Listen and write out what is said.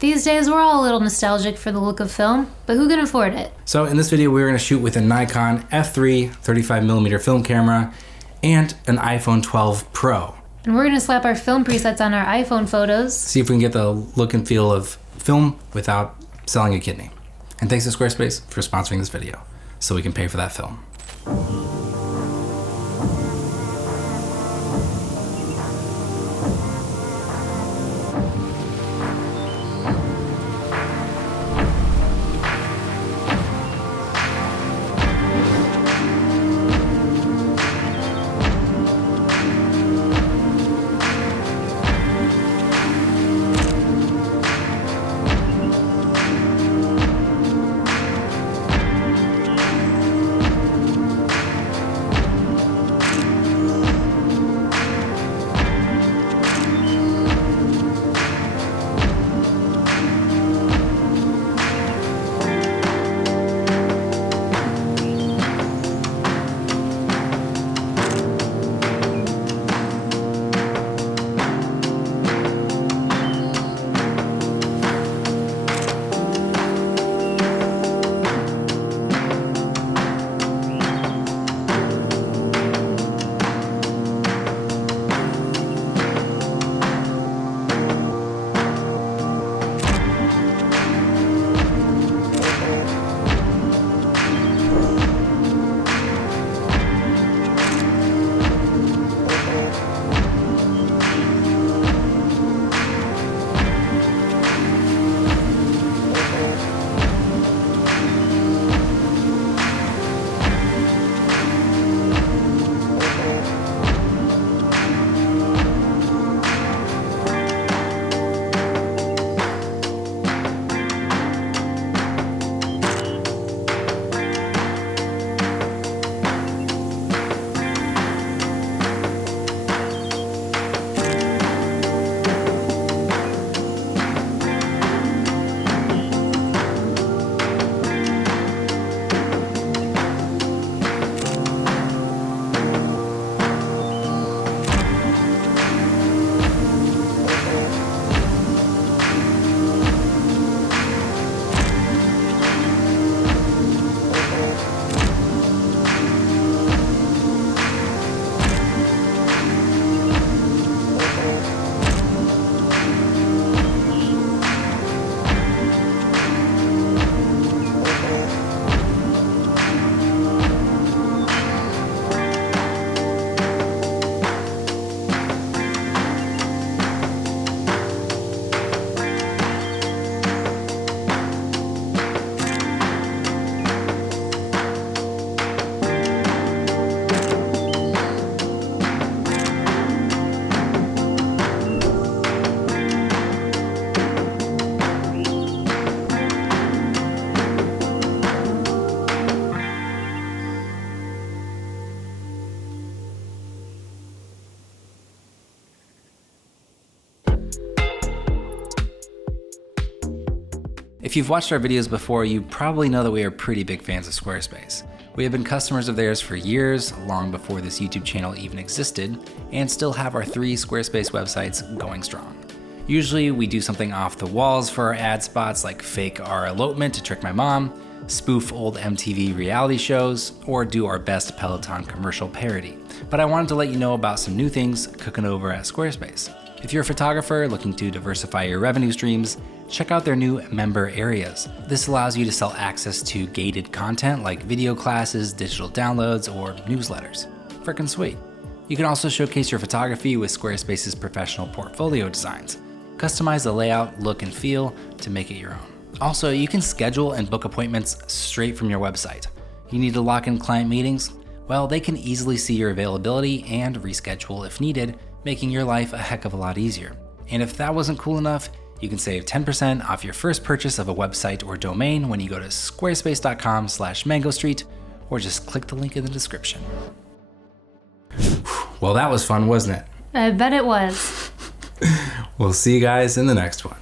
These days, we're all a little nostalgic for the look of film, but who can afford it? So in this video, we're going to shoot with a Nikon F3 35mm film camera and an iPhone 12 Pro. And we're going to slap our film presets on our iPhone photos. See if we can get the look and feel of film without selling a kidney. And thanks to Squarespace for sponsoring this video, so we can pay for that film. If you've watched our videos before, you probably know that we are pretty big fans of Squarespace. We have been customers of theirs for years, long before this YouTube channel even existed, and still have our 3 Squarespace websites going strong. Usually we do something off the walls for our ad spots, like fake our elopement to trick my mom, spoof old MTV reality shows, or do our best Peloton commercial parody. But I wanted to let you know about some new things cooking over at Squarespace. If you're a photographer looking to diversify your revenue streams, check out their new member areas. This allows you to sell access to gated content like video classes, digital downloads, or newsletters. Frickin' sweet. You can also showcase your photography with Squarespace's professional portfolio designs. Customize the layout, look, and feel to make it your own. Also, you can schedule and book appointments straight from your website. You need to lock in client meetings? Well, they can easily see your availability and reschedule if needed, making your life a heck of a lot easier. And if that wasn't cool enough, you can save 10% off your first purchase of a website or domain when you go to squarespace.com/mangostreet, or just click the link in the description. Well, that was fun, wasn't it? I bet it was. We'll see you guys in the next one.